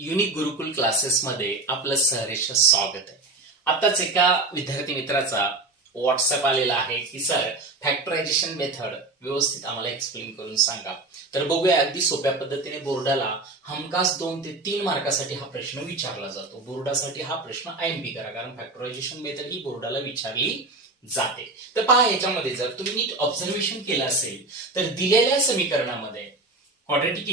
Unique गुरुकुल क्लासेसमध्ये आपलं सहर्ष स्वागत आहे. आताच एका विद्यार्थी मित्राचा व्हॉट्सअप आलेला आहे की सर फॅक्टरायझेशन मेथड व्यवस्थित आम्हाला एक्सप्लेन करून सांगा. तर बघूया, अगदी सोप्या पद्धतीने बोर्डाला हमखास 2 ते 3 मार्कासाठी हा प्रश्न विचारला जातो. बोर्डासाठी हा प्रश्न IMP करा, कारण फॅक्टरायझेशन मेथड ही बोर्डाला विचारली जाते. तर पहा, याच्यामध्ये जर तुम्ही नीट ऑब्झर्वेशन केलं असेल तर दिलेल्या समीकरणामध्ये क्वाड्रॅटिक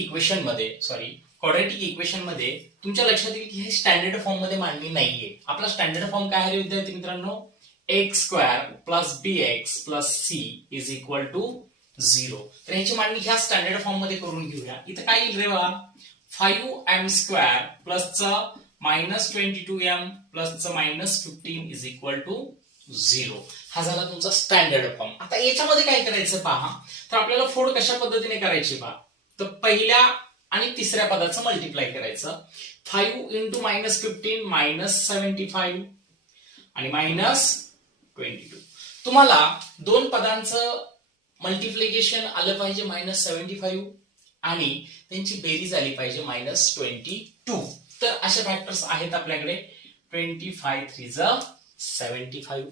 इक्वेशन मध्ये तुमच्या लक्षात येईल की हे स्टँडर्ड फॉर्म मध्ये मांडणी नाहीये. आपला स्टँडर्ड फॉर्म काय आहे विद्यार्थी मित्रांनो? x² + bx + c = 0. तर याची मांडणी ह्या स्टँडर्ड फॉर्म मध्ये करून घेऊया. इथं काय येईल रे बा? 5m² + -22m + -15 = 0. हा झाला तुमचा स्टँडर्ड फॉर्म. आता याच्यामध्ये काय करायचं पहा. तर आपल्याला फोड कशा पद्धतीने करायची पहा. तर पहिल्या आणि तिसऱ्या पदाचं मल्टिप्लाय करायचं. 5 × -15 -75 आणि -22. तुम्हाला दोन पदांचं मल्टिप्लिकेशन आलं पाहिजे -75 आणि त्यांची बेरीज आली पाहिजे -22. तर असे फॅक्टर्स आहेत आपल्याकडे. 25 3 75.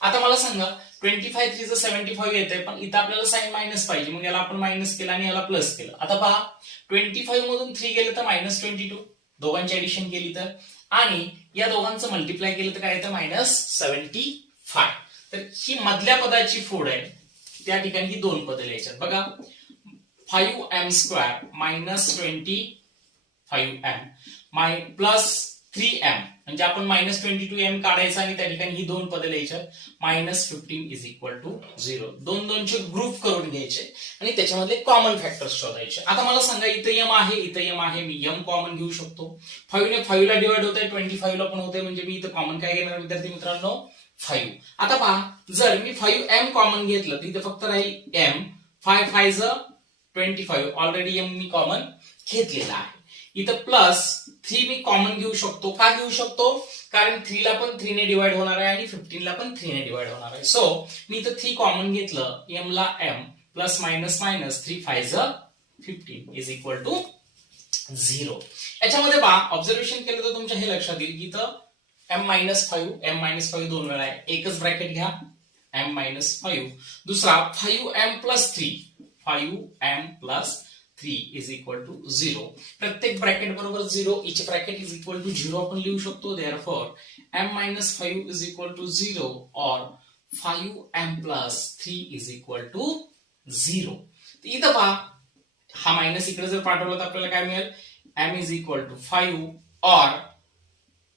आता मला सांगा, 25 3 75 येते, पण इथं आपल्याला साइन मायनस पाहिजे. मग याला आपण मायनस केलं आणि याला प्लस केलं. आता पहा, 25 मधून 3 गेलं तर -22, दोघांची ऍडिशन केली तर, आणि या दोघांचं मल्टिप्लाय केलं तर काय येतं? -75. तर ही मधल्या पदाची फोड आहे. त्या ठिकाणी ही दोन पदं लिहायच्यात. बघा, 5m² -25m +3m, म्हणजे आपण -22m काढायचं आणि त्या ठिकाणी ही दोन पदं लिहायच्यात. -15 = 0. दोन दोनचे ग्रुप करून घ्यायचे आणि त्याच्यामधले कॉमन फॅक्टर्स शोधायचे. आता मला सांगा, इथं m आहे, इथं m आहे, मी m कॉमन घेऊ शकतो. 5 ने 5 ला डिवाइड होत आहे, 25 ला पण होत आहे, म्हणजे मी इथं कॉमन काय घेणार विद्यार्थी मित्रांनो? 5. आता पहा, जर मी 5m कॉमन घेतलं तर इथं फक्त राहील m. 5 5 25, ऑलरेडी m मी कॉमन घेतलेला आहे. इथं +3 मी कॉमन घेऊ शकतो. का घेऊ शकतो? कारण 3 ला पण 3 ने डिवाइड होणार आहे आणि 15 ला पण 3 ने डिवाइड होणार आहे. सो मी इथं 3 कॉमन घेतलं, m ला m प्लस मायनस 3 5 15 = 0. याच्यामध्ये पहा, ऑब्झर्वेशन केलं तर तुमच्या हे लक्षात येईल की इथं m-5 दोन वेळा आहे. एकच ब्रॅकेट घ्या, m-5. दुसरा 5m + 3 = 0. प्रत्येक ब्रॅकेट बरोबर 0, इच ब्रॅकेट = 0 आपण लिहू शकतो. देअरफॉर m-5 = 0 और 5m + 3 = 0. इथं पहा, हा मायनस इकडे जर पाठवला तर आपल्याला काय मिळेल? m = 5 और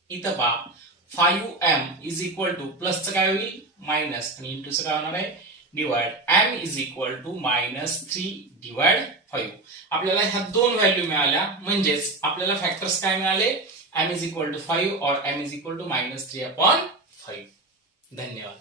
इथं पहा 5m प्लसचं काय होईल? मायनस, आणि इंटूचं काय होणार आहे? डिवाइड. m = -3/5. आपल्याला ह्या दोन व्हॅल्यू मिळाल्या, म्हणजेच आपल्याला फॅक्टर्स काय मिळाले? m = 5 और m = -3/5. धन्यवाद.